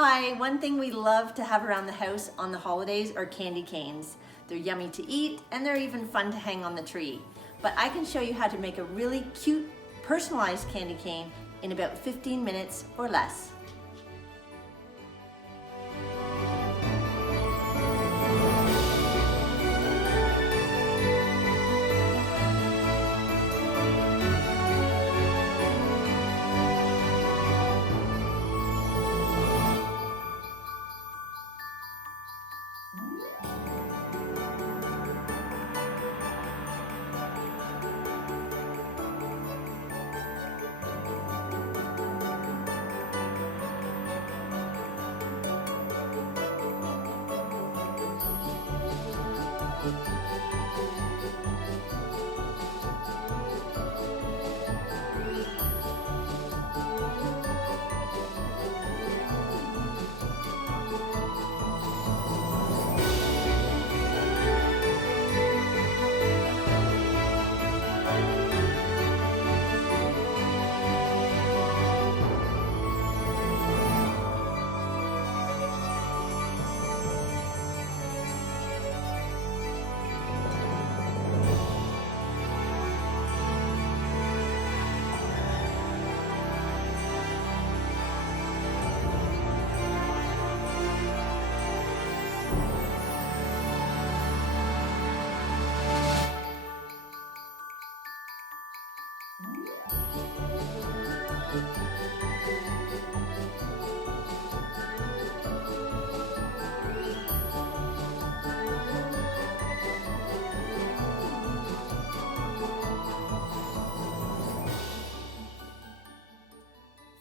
Hi, one thing we love to have around the house on the holidays are candy canes. They're yummy to eat and they're even fun to hang on the tree. But I can show you how to make a really cute, personalized candy cane in about 15 minutes or less.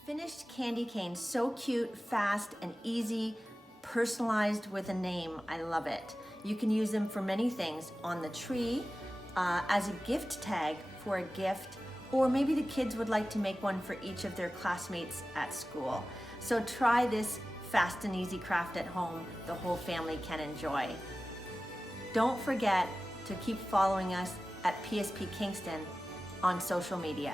Finished candy cane, so cute, fast, and easy, personalized with a name. I love it. You can use them for many things: on the tree, as a gift tag for a gift, or maybe the kids would like to make one for each of their classmates at school. So try this fast and easy craft at home. The whole family can enjoy. Don't forget to keep following us at PSP Kingston on social media.